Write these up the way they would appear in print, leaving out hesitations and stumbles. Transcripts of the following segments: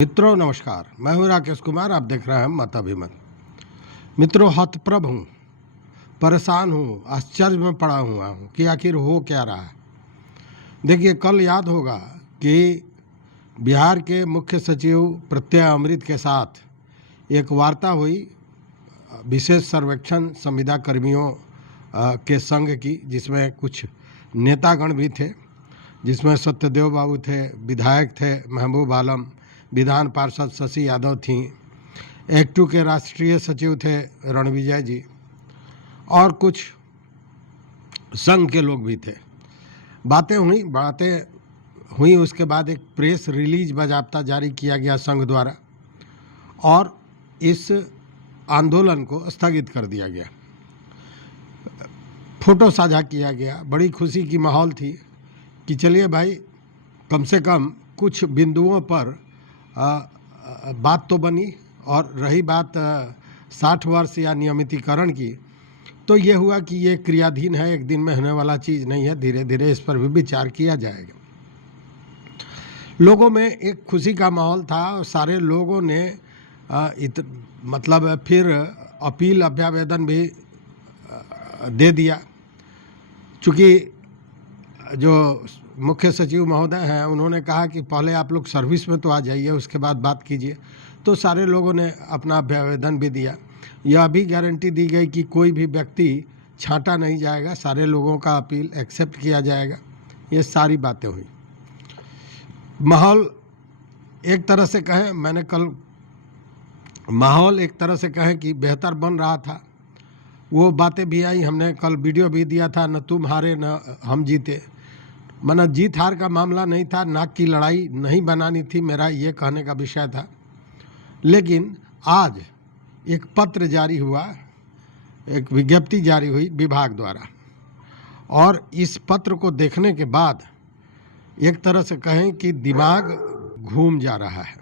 मित्रों नमस्कार, मैं हूं राकेश कुमार। आप देख रहे हैं मत अभिमत। मित्रों, हतप्रभ हूं, परेशान हूं, आश्चर्य में पड़ा हुआ हूं कि आखिर हो क्या रहा है। देखिए, कल याद होगा कि बिहार के मुख्य सचिव प्रत्यय अमृत के साथ एक वार्ता हुई विशेष सर्वेक्षण संविदा कर्मियों के संघ की, जिसमें कुछ नेतागण भी थे, जिसमें सत्यदेव बाबू थे, विधायक थे महबूब आलम, विधान पार्षद शशि यादव थी, एक्टू के राष्ट्रीय सचिव थे रणविजय जी, और कुछ संघ के लोग भी थे। बातें हुई। उसके बाद एक प्रेस रिलीज बाजाप्ता जारी किया गया संघ द्वारा और इस आंदोलन को स्थगित कर दिया गया। फोटो साझा किया गया। बड़ी खुशी की माहौल थी कि चलिए भाई, कम से कम कुछ बिंदुओं पर बात तो बनी। और रही बात 60 वर्ष या नियमितीकरण की, तो ये हुआ कि ये क्रियाधीन है, एक दिन में होने वाला चीज़ नहीं है, धीरे धीरे इस पर भी विचार किया जाएगा। लोगों में एक खुशी का माहौल था और सारे लोगों ने फिर अपील अभ्यावेदन भी दे दिया। चूँकि जो मुख्य सचिव महोदय हैं, उन्होंने कहा कि पहले आप लोग सर्विस में तो आ जाइए, उसके बाद बात कीजिए। तो सारे लोगों ने अपना अभ्यावेदन भी दिया। यह भी गारंटी दी गई कि कोई भी व्यक्ति छांटा नहीं जाएगा, सारे लोगों का अपील एक्सेप्ट किया जाएगा। ये सारी बातें हुई। माहौल एक तरह से कहें कि बेहतर बन रहा था। वो बातें भी आई, हमने कल वीडियो भी दिया था, न तुम हारे न हम जीते। माना जीत हार का मामला नहीं था, नाक की लड़ाई नहीं बनानी थी, मेरा ये कहने का विषय था। लेकिन आज एक पत्र जारी हुआ, एक विज्ञप्ति जारी हुई विभाग द्वारा, और इस पत्र को देखने के बाद एक तरह से कहें कि दिमाग घूम जा रहा है।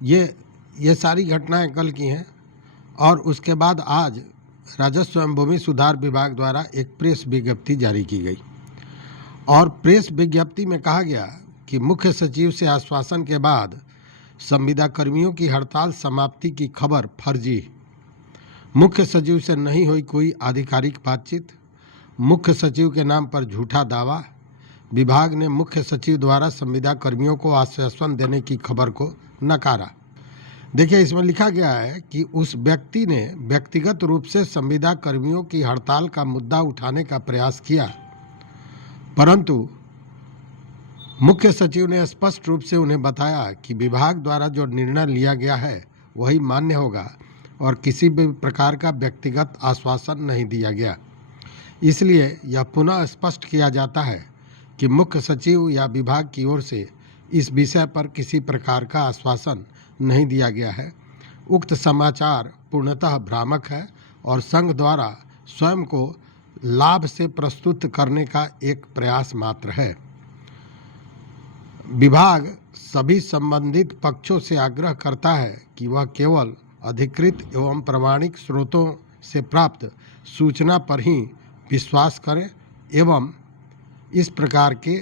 ये सारी घटनाएं कल की हैं। और उसके बाद आज राजस्व एवं भूमि सुधार विभाग द्वारा एक प्रेस विज्ञप्ति जारी की गई, और प्रेस विज्ञप्ति में कहा गया कि मुख्य सचिव से आश्वासन के बाद संविदा कर्मियों की हड़ताल समाप्ति की खबर फर्जी। मुख्य सचिव से नहीं हुई कोई आधिकारिक बातचीत, मुख्य सचिव के नाम पर झूठा दावा। विभाग ने मुख्य सचिव द्वारा संविदा कर्मियों को आश्वासन देने की खबर को नकारा। देखिए, इसमें लिखा गया है कि उस व्यक्ति ने व्यक्तिगत रूप से संविदा कर्मियों की हड़ताल का मुद्दा उठाने का प्रयास किया, परंतु मुख्य सचिव ने स्पष्ट रूप से उन्हें बताया कि विभाग द्वारा जो निर्णय लिया गया है वही मान्य होगा और किसी भी प्रकार का व्यक्तिगत आश्वासन नहीं दिया गया। इसलिए यह पुनः स्पष्ट किया जाता है कि मुख्य सचिव या विभाग की ओर से इस विषय पर किसी प्रकार का आश्वासन नहीं दिया गया है। उक्त समाचार पूर्णतः भ्रामक है और संघ द्वारा स्वयं को लाभ से प्रस्तुत करने का एक प्रयास मात्र है। विभाग सभी संबंधित पक्षों से आग्रह करता है कि वह केवल अधिकृत एवं प्रमाणिक स्रोतों से प्राप्त सूचना पर ही विश्वास करें एवं इस प्रकार के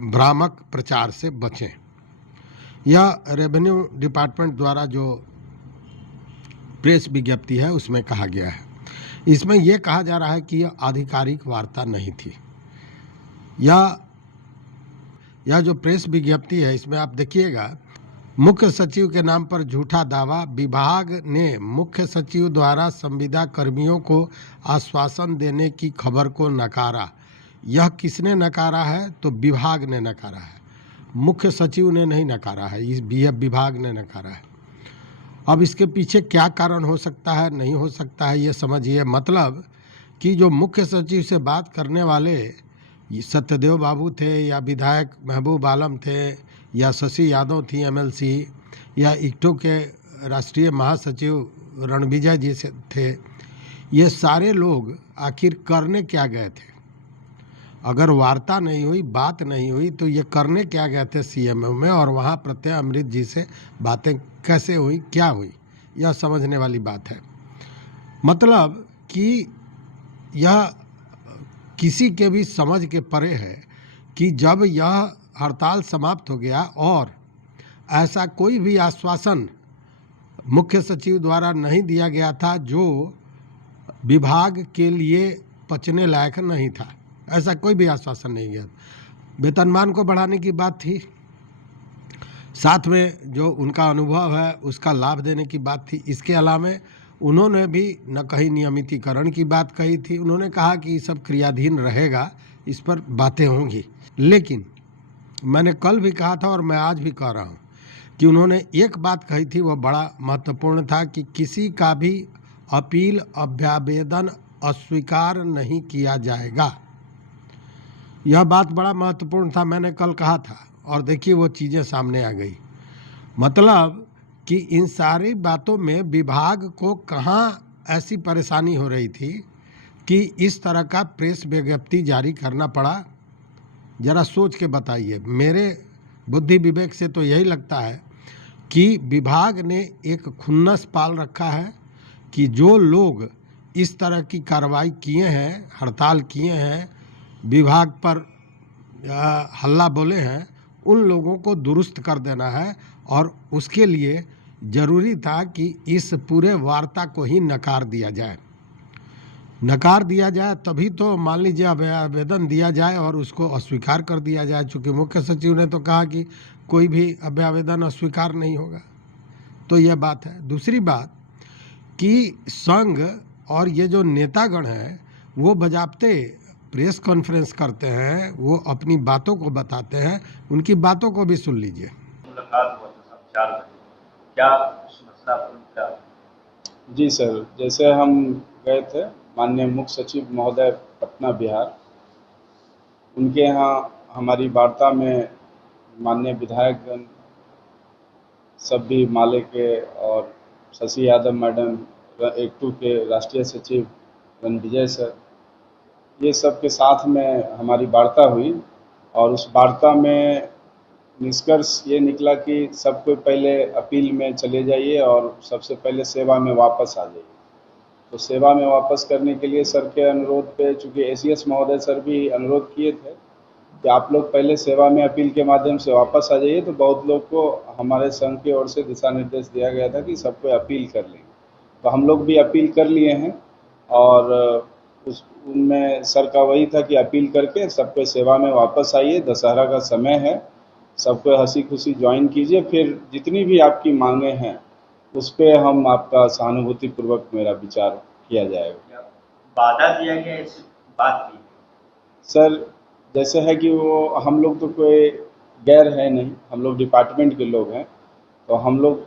भ्रामक प्रचार से बचें। यह रेवेन्यू डिपार्टमेंट द्वारा जो प्रेस विज्ञप्ति है उसमें कहा गया है। इसमें यह कहा जा रहा है कि यह आधिकारिक वार्ता नहीं थी। यह जो प्रेस विज्ञप्ति है, इसमें आप देखिएगा, मुख्य सचिव के नाम पर झूठा दावा। विभाग ने मुख्य सचिव द्वारा संविदा कर्मियों को आश्वासन देने की खबर को नकारा। यह किसने नकारा है? तो विभाग ने नकारा है, मुख्य सचिव ने नहीं नकारा है, इस विभाग ने नकारा है। अब इसके पीछे क्या कारण हो सकता है, नहीं हो सकता है, ये समझिए। मतलब कि जो मुख्य सचिव से बात करने वाले सत्यदेव बाबू थे, या विधायक महबूब आलम थे, या शशि यादव थी MLC, या एक्टू के राष्ट्रीय महासचिव रणविजय जी से थे, ये सारे लोग आखिर करने क्या गए थे? अगर वार्ता नहीं हुई, बात नहीं हुई, तो ये करने क्या गए थे CMO में, और वहाँ प्रत्यय अमृत जी से बातें कैसे हुई, क्या हुई, यह समझने वाली बात है। मतलब कि यह किसी के भी समझ के परे है कि जब यह हड़ताल समाप्त हो गया और ऐसा कोई भी आश्वासन मुख्य सचिव द्वारा नहीं दिया गया था जो विभाग के लिए पचने लायक नहीं था। ऐसा कोई भी आश्वासन नहीं गया। वेतनमान को बढ़ाने की बात थी, साथ में जो उनका अनुभव है उसका लाभ देने की बात थी। इसके अलावा उन्होंने भी न कहीं नियमितीकरण की बात कही थी। उन्होंने कहा कि ये सब क्रियाधीन रहेगा, इस पर बातें होंगी। लेकिन मैंने कल भी कहा था और मैं आज भी कह रहा हूँ कि उन्होंने एक बात कही थी, वह बड़ा महत्वपूर्ण था कि किसी का भी अपील अभ्यावेदन अस्वीकार नहीं किया जाएगा। यह बात बड़ा महत्वपूर्ण था, मैंने कल कहा था और देखिए वो चीज़ें सामने आ गई। मतलब कि इन सारी बातों में विभाग को कहाँ ऐसी परेशानी हो रही थी कि इस तरह का प्रेस विज्ञप्ति जारी करना पड़ा। ज़रा सोच के बताइए। मेरे बुद्धि विवेक से तो यही लगता है कि विभाग ने एक खुन्नस पाल रखा है कि जो लोग इस तरह की कार्रवाई किए हैं, हड़ताल किए हैं, विभाग पर हल्ला बोले हैं, उन लोगों को दुरुस्त कर देना है। और उसके लिए ज़रूरी था कि इस पूरे वार्ता को ही नकार दिया जाए। नकार दिया जाए तभी तो मान लीजिए आवेदन दिया जाए और उसको अस्वीकार कर दिया जाए, चूँकि मुख्य सचिव ने तो कहा कि कोई भी आवेदन अस्वीकार नहीं होगा। तो यह बात है। दूसरी बात कि संघ और ये जो नेतागण हैं वो बजाबते प्रेस कॉन्फ्रेंस करते हैं, वो अपनी बातों को बताते हैं। उनकी बातों को भी सुन लीजिए। मुलाकात हुआ था 4 बजे, क्या उस मसला पर क्या? जी सर, जैसे हम गए थे माननीय मुख्य सचिव महोदय पटना बिहार, उनके यहाँ हमारी वार्ता में माननीय विधायकगण सब भी माले के और शशि यादव मैडम, एक्टू के राष्ट्रीय सचिव रणविजय सर, ये सब के साथ में हमारी वार्ता हुई। और उस वार्ता में निष्कर्ष ये निकला कि सब कोई पहले अपील में चले जाइए और सबसे पहले सेवा में वापस आ जाइए। तो सेवा में वापस करने के लिए सर के अनुरोध पे, चूँकि एसीएस महोदय सर भी अनुरोध किए थे कि आप लोग पहले सेवा में अपील के माध्यम से वापस आ जाइए, तो बहुत लोग को हमारे संघ की ओर से दिशा निर्देश दिया गया था कि सबको अपील कर लें। तो हम लोग भी अपील कर लिए हैं और उनमें सर का वही था कि अपील करके सबको सेवा में वापस आइए, दशहरा का समय है, सबको हंसी खुशी ज्वाइन कीजिए, फिर जितनी भी आपकी मांगे हैं उस पर हम आपका सहानुभूतिपूर्वक मेरा विचार किया जाएगा। वादा दिया गया इस बात की? सर जैसे है कि वो हम लोग तो कोई गैर है नहीं, हम लोग डिपार्टमेंट के लोग हैं, तो हम लोग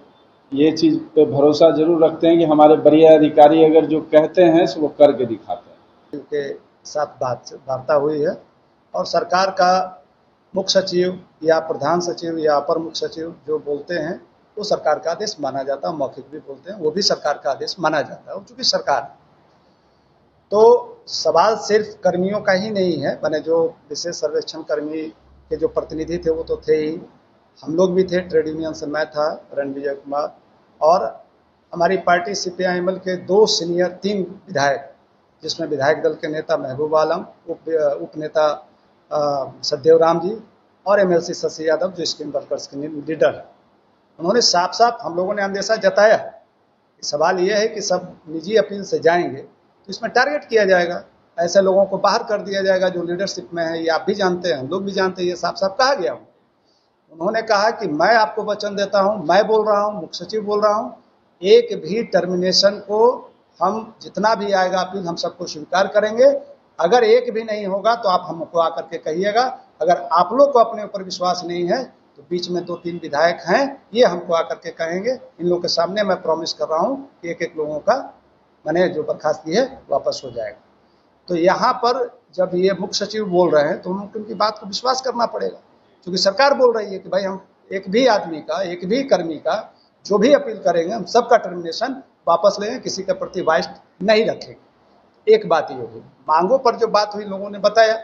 ये चीज़ पे भरोसा जरूर रखते हैं कि हमारे वरीय अधिकारी अगर जो कहते हैं सो वो करके दिखाते हैं। के साथ वार्ता हुई है और सरकार का मुख्य सचिव या प्रधान सचिव या अपर मुख्य सचिव जो बोलते हैं वो सरकार का आदेश माना जाता है। मौखिक भी बोलते हैं वो भी सरकार का आदेश माना जाता है। और चूँकि सरकार, तो सवाल सिर्फ कर्मियों का ही नहीं है, मैंने जो विशेष सर्वेक्षण कर्मी के जो प्रतिनिधि थे वो तो थे ही, हम लोग भी थे, ट्रेड यूनियन से मैं था, रणविजय कुमार, और हमारी पार्टी CPI-ML के 3 विधायक, जिसमें विधायक दल के नेता महबूब आलम, उप नेता सतदेव राम जी और MLC शशि यादव जो स्कीम वर्कर्स के लीडर है, उन्होंने साफ साफ हम लोगों ने अंदेशा जताया। सवाल ये है कि सब निजी अपील से जाएंगे तो इसमें टारगेट किया जाएगा, ऐसे लोगों को बाहर कर दिया जाएगा जो लीडरशिप में है। ये आप भी जानते हैं, हम लोग भी जानते हैं, ये साफ साफ कहा गया। उन्होंने कहा कि मैं आपको वचन देता हूं, मैं बोल रहा हूं, मुख्य सचिव बोल रहा हूं, एक भी टर्मिनेशन को हम जितना भी आएगा अपील हम सबको स्वीकार करेंगे। अगर एक भी नहीं होगा तो आप हमको आकर के कहिएगा। अगर आप लोग को अपने ऊपर विश्वास नहीं है तो बीच में 2-3 विधायक हैं, ये हमको आकर के कहेंगे। इन लोगों के सामने मैं प्रॉमिस कर रहा हूं कि एक लोगों का मैंने जो बर्खास्ती है वापस हो जाएगा। तो यहाँ पर जब ये मुख्य सचिव बोल रहे हैं तो हमको उनकी बात को विश्वास करना पड़ेगा, क्योंकि सरकार बोल रही है कि भाई हम एक भी आदमी का, एक भी कर्मी का जो भी अपील करेंगे हम सबका टर्मिनेशन वापस लेंगे, किसी के प्रति वाइस नहीं रखेंगे। एक बात ये होगी। मांगों पर जो बात हुई लोगों ने बताया,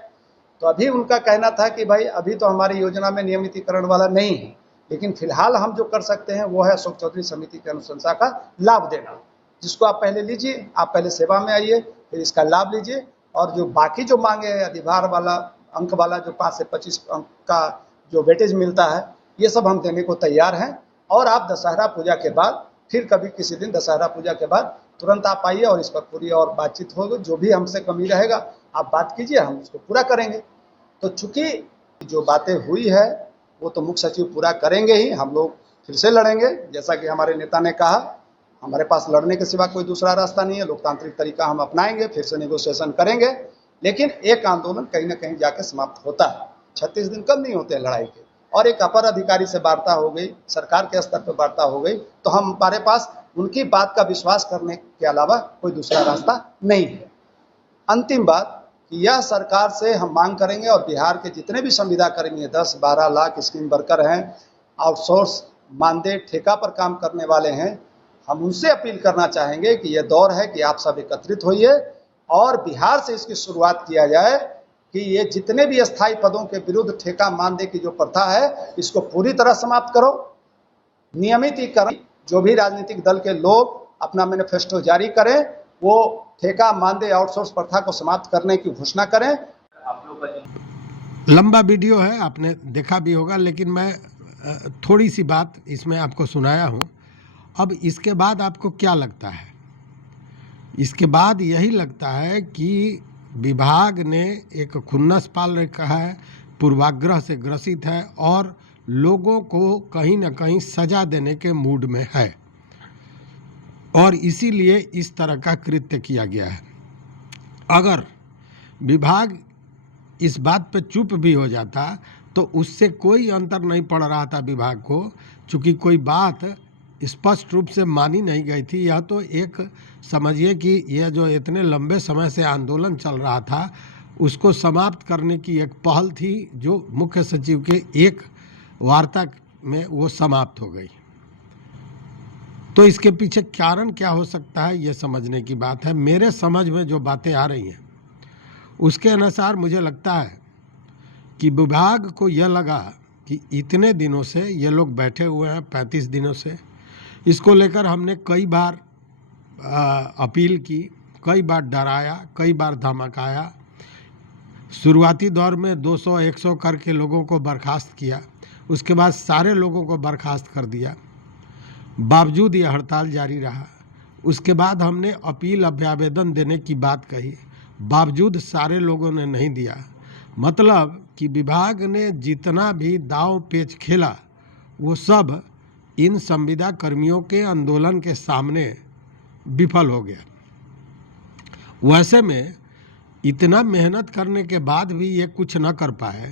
तो अभी उनका कहना था कि भाई अभी तो हमारी योजना में नियमितीकरण वाला नहीं है, लेकिन फिलहाल हम जो कर सकते हैं वो है अशोक चौधरी समिति की अनुशंसा का लाभ देना, जिसको आप पहले लीजिए, आप पहले सेवा में आइए, फिर इसका लाभ लीजिए। और जो बाकी जो मांगे हैं, अधिभार वाला, अंक वाला, जो 5 से 25 अंक का जो वेटेज मिलता है, ये सब हम देने को तैयार हैं। और आप दशहरा पूजा के बाद फिर कभी किसी दिन दशहरा पूजा के बाद तुरंत आप आइए और इस पर पूरी और बातचीत होगी। जो भी हमसे कमी रहेगा आप बात कीजिए, हम उसको पूरा करेंगे। तो चूंकि जो बातें हुई है वो तो मुख्य सचिव पूरा करेंगे ही, हम लोग फिर से लड़ेंगे। जैसा कि हमारे नेता ने कहा, हमारे पास लड़ने के सिवा कोई दूसरा रास्ता नहीं है, लोकतांत्रिक तरीका हम अपनाएंगे, फिर से नेगोशिएशन करेंगे। लेकिन एक आंदोलन कहीं ना कहीं जाके समाप्त होता है। 36 दिन कम नहीं होते हैं लड़ाई के। और एक अपर अधिकारी से वार्ता हो गई, सरकार के स्तर पर वार्ता हो गई, तो हमारे पास उनकी बात का विश्वास करने के अलावा कोई दूसरा रास्ता नहीं है। अंतिम बात कि यह सरकार से हम मांग करेंगे और बिहार के जितने भी संविदा कर्मी हैं, 10-12 लाख स्कीम वर्कर हैं, आउटसोर्स मानदेय ठेका पर काम करने वाले हैं, हम उनसे अपील करना चाहेंगे कि यह दौर है कि आप सब एकत्रित होइए और बिहार से इसकी शुरुआत किया जाए कि ये जितने भी स्थायी पदों के विरुद्ध ठेका मानदेय की जो प्रथा है इसको पूरी तरह समाप्त करो। नियमितीकरण, जो भी राजनीतिक दल के लोग अपना मैनिफेस्टो जारी करें, वो ठेका मानदेय आउटसोर्स प्रथा को समाप्त करने की घोषणा करें। आप लोग का जो लंबा वीडियो है, आपने देखा भी होगा, लेकिन मैं थोड़ी सी बात इसमें आपको सुनाया हूँ। अब इसके बाद आपको क्या लगता है? इसके बाद यही लगता है कि विभाग ने एक खुन्नस पाल रखा है, पूर्वाग्रह से ग्रसित है और लोगों को कहीं ना कहीं सजा देने के मूड में है और इसीलिए इस तरह का कृत्य किया गया है। अगर विभाग इस बात पे चुप भी हो जाता तो उससे कोई अंतर नहीं पड़ रहा था विभाग को, चूँकि कोई बात स्पष्ट रूप से मानी नहीं गई थी। यह तो एक समझिए कि यह जो इतने लंबे समय से आंदोलन चल रहा था उसको समाप्त करने की एक पहल थी, जो मुख्य सचिव के एक वार्ता में वो समाप्त हो गई। तो इसके पीछे कारण क्या हो सकता है, ये समझने की बात है। मेरे समझ में जो बातें आ रही हैं उसके अनुसार मुझे लगता है कि विभाग को यह लगा कि इतने दिनों से ये लोग बैठे हुए हैं, 35 दिनों से, इसको लेकर हमने कई बार अपील की, कई बार डराया, कई बार धमकाया। शुरुआती दौर में 200-100 करके लोगों को बर्खास्त किया, उसके बाद सारे लोगों को बर्खास्त कर दिया, बावजूद ये हड़ताल जारी रहा। उसके बाद हमने अपील अभ्यावेदन देने की बात कही, बावजूद सारे लोगों ने नहीं दिया। मतलब कि विभाग ने जितना भी दांव पेच खेला वो सब इन संविदा कर्मियों के आंदोलन के सामने विफल हो गया। वैसे में इतना मेहनत करने के बाद भी ये कुछ न कर पाए।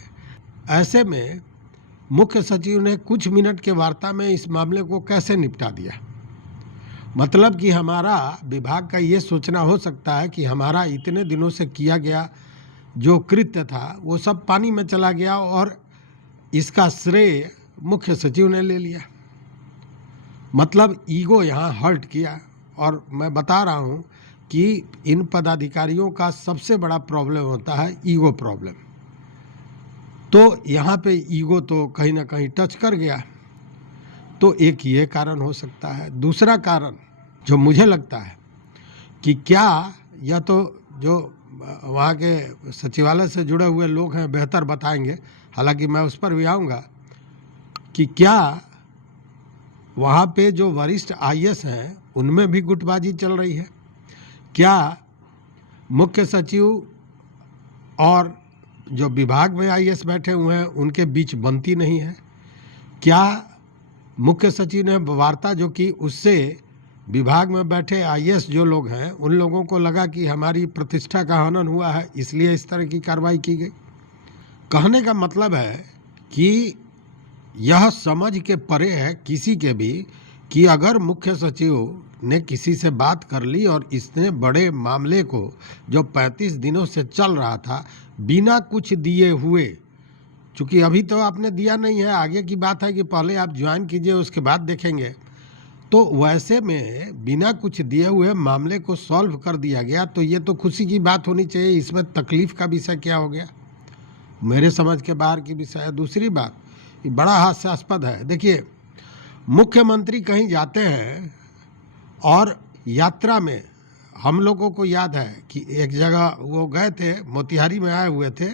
ऐसे में मुख्य सचिव ने कुछ मिनट के वार्ता में इस मामले को कैसे निपटा दिया। मतलब कि हमारा विभाग का ये सोचना हो सकता है कि हमारा इतने दिनों से किया गया जो कृत्य था वो सब पानी में चला गया और इसका श्रेय मुख्य सचिव ने ले लिया। मतलब ईगो यहाँ हर्ट किया। और मैं बता रहा हूँ कि इन पदाधिकारियों का सबसे बड़ा प्रॉब्लम होता है ईगो प्रॉब्लम। तो यहाँ पे ईगो तो कहीं ना कहीं टच कर गया। तो एक ये कारण हो सकता है। दूसरा कारण जो मुझे लगता है कि क्या यह तो जो वहाँ के सचिवालय से जुड़े हुए लोग हैं बेहतर बताएंगे, हालांकि मैं उस पर भी आऊँगा, कि क्या वहाँ पे जो वरिष्ठ आईएएस हैं उनमें भी गुटबाजी चल रही है। क्या मुख्य सचिव और जो विभाग में आईएएस बैठे हुए हैं उनके बीच बनती नहीं है। क्या मुख्य सचिव ने वार्ता जो की उससे विभाग में बैठे आईएएस जो लोग हैं उन लोगों को लगा कि हमारी प्रतिष्ठा का हनन हुआ है, इसलिए इस तरह की कार्रवाई की गई। कहने का मतलब है कि यह समझ के परे है किसी के भी कि अगर मुख्य सचिव ने किसी से बात कर ली और इतने बड़े मामले को जो 35 दिनों से चल रहा था बिना कुछ दिए हुए, चूँकि अभी तो आपने दिया नहीं है, आगे की बात है कि पहले आप ज्वाइन कीजिए उसके बाद देखेंगे, तो वैसे में बिना कुछ दिए हुए मामले को सॉल्व कर दिया गया, तो ये तो खुशी की बात होनी चाहिए। इसमें तकलीफ का विषय क्या हो गया, मेरे समझ के बाहर की विषय है। दूसरी बात, ये बड़ा हास्यास्पद है। देखिए, मुख्यमंत्री कहीं जाते हैं और यात्रा में हम लोगों को याद है कि एक जगह वो गए थे, मोतिहारी में आए हुए थे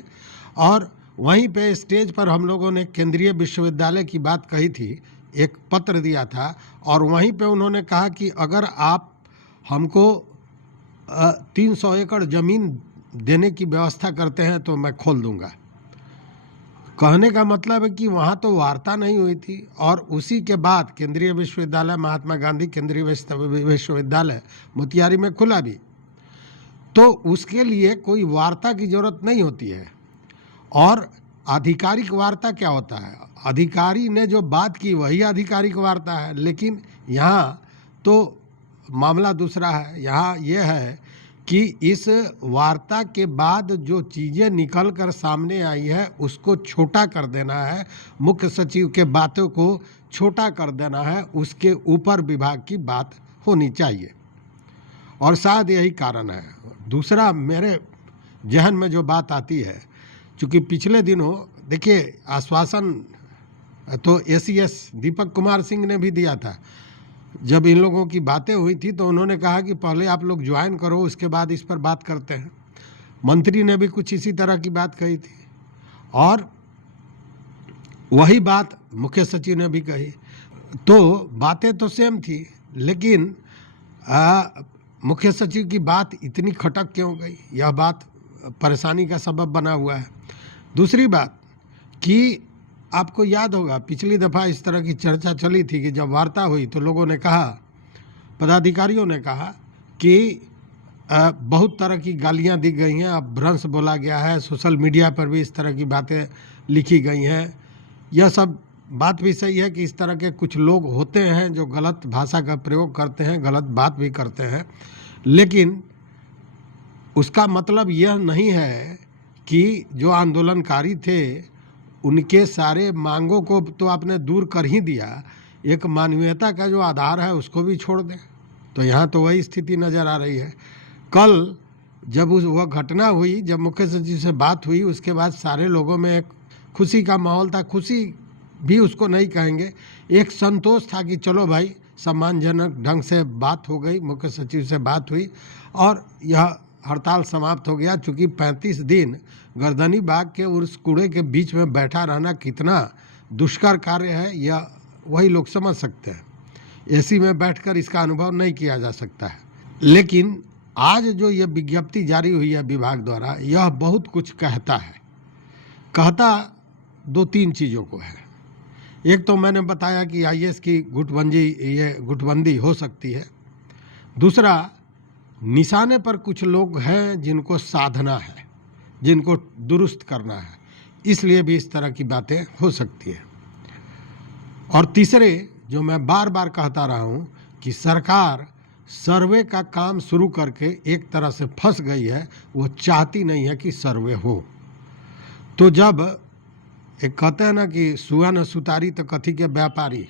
और वहीं पे स्टेज पर हम लोगों ने केंद्रीय विश्वविद्यालय की बात कही थी, एक पत्र दिया था, और वहीं पे उन्होंने कहा कि अगर आप हमको 300 एकड़ ज़मीन देने की व्यवस्था करते हैं तो मैं खोल दूंगा। कहने का मतलब है कि वहाँ तो वार्ता नहीं हुई थी, और उसी के बाद केंद्रीय विश्वविद्यालय महात्मा गांधी केंद्रीय विश्वविद्यालय मोतिहारी में खुला भी। तो उसके लिए कोई वार्ता की ज़रूरत नहीं होती है। और आधिकारिक वार्ता क्या होता है? अधिकारी ने जो बात की वही आधिकारिक वार्ता है। लेकिन यहाँ तो मामला दूसरा है। यहाँ यह है कि इस वार्ता के बाद जो चीज़ें निकल कर सामने आई है उसको छोटा कर देना है, मुख्य सचिव के बातों को छोटा कर देना है, उसके ऊपर विभाग की बात होनी चाहिए, और शायद यही कारण है। दूसरा मेरे जहन में जो बात आती है, चूँकि पिछले दिनों देखिए आश्वासन तो एसीएस दीपक कुमार सिंह ने भी दिया था। जब इन लोगों की बातें हुई थी तो उन्होंने कहा कि पहले आप लोग ज्वाइन करो, उसके बाद इस पर बात करते हैं। मंत्री ने भी कुछ इसी तरह की बात कही थी, और वही बात मुख्य सचिव ने भी कही। तो बातें तो सेम थी, लेकिन मुख्य सचिव की बात इतनी खटक क्यों गई, यह बात परेशानी का सबब बना हुआ है। दूसरी बात कि आपको याद होगा पिछली दफ़ा इस तरह की चर्चा चली थी कि जब वार्ता हुई तो लोगों ने कहा, पदाधिकारियों ने कहा कि बहुत तरह की गालियां दी गई हैं, अब भ्रंश बोला गया है, सोशल मीडिया पर भी इस तरह की बातें लिखी गई हैं। यह सब बात भी सही है कि इस तरह के कुछ लोग होते हैं जो गलत भाषा का प्रयोग करते हैं, गलत बात भी करते हैं, लेकिन उसका मतलब यह नहीं है कि जो आंदोलनकारी थे उनके सारे मांगों को तो आपने दूर कर ही दिया, एक मानवीयता का जो आधार है उसको भी छोड़ दें। तो यहाँ तो वही स्थिति नज़र आ रही है। कल जब वह घटना हुई, जब मुख्य सचिव से बात हुई, उसके बाद सारे लोगों में एक खुशी का माहौल था। खुशी भी उसको नहीं कहेंगे, एक संतोष था कि चलो भाई सम्मानजनक ढंग से बात हो गई, मुख्य सचिव से बात हुई और यह हड़ताल समाप्त हो गया। चूँकि 35 दिन गर्दनी बाग के उस कूड़े के बीच में बैठा रहना कितना दुष्कर कार्य है, यह वही लोग समझ सकते हैं। एसी में बैठकर इसका अनुभव नहीं किया जा सकता है। लेकिन आज जो ये विज्ञप्ति जारी हुई है विभाग द्वारा, यह बहुत कुछ कहता है। कहता 2-3 चीज़ों को है। एक तो मैंने बताया कि आईएएस की गुटबंदी हो सकती है। दूसरा, निशाने पर कुछ लोग हैं जिनको साधना है, जिनको दुरुस्त करना है, इसलिए भी इस तरह की बातें हो सकती है। और तीसरे, जो मैं बार बार कहता रहा हूँ कि सरकार सर्वे का काम शुरू करके एक तरह से फंस गई है, वो चाहती नहीं है कि सर्वे हो। तो जब एक कहते हैं ना कि सुआ न सुतारी तो कथी के व्यापारी,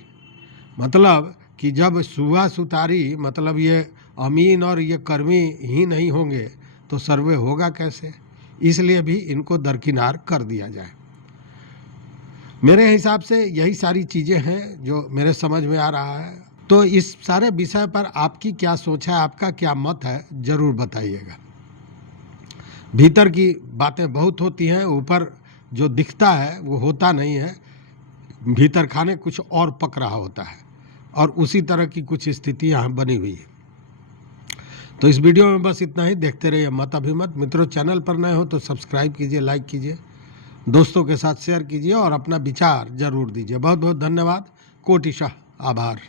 मतलब कि जब सुआ सुतारी मतलब ये अमीन और ये कर्मी ही नहीं होंगे तो सर्वे होगा कैसे। इसलिए भी इनको दरकिनार कर दिया जाए। मेरे हिसाब से यही सारी चीज़ें हैं जो मेरे समझ में आ रहा है। तो इस सारे विषय पर आपकी क्या सोच है, आपका क्या मत है, ज़रूर बताइएगा। भीतर की बातें बहुत होती हैं, ऊपर जो दिखता है वो होता नहीं है। भीतर खाने कुछ और पक रहा होता है, और उसी तरह की कुछ स्थिति यहाँ बनी हुई है। तो इस वीडियो में बस इतना ही। देखते रहिए मत अभिमत। मित्रों, चैनल पर नए हो तो सब्सक्राइब कीजिए, लाइक कीजिए, दोस्तों के साथ शेयर कीजिए और अपना विचार जरूर दीजिए। बहुत बहुत धन्यवाद। कोटिशः आभार।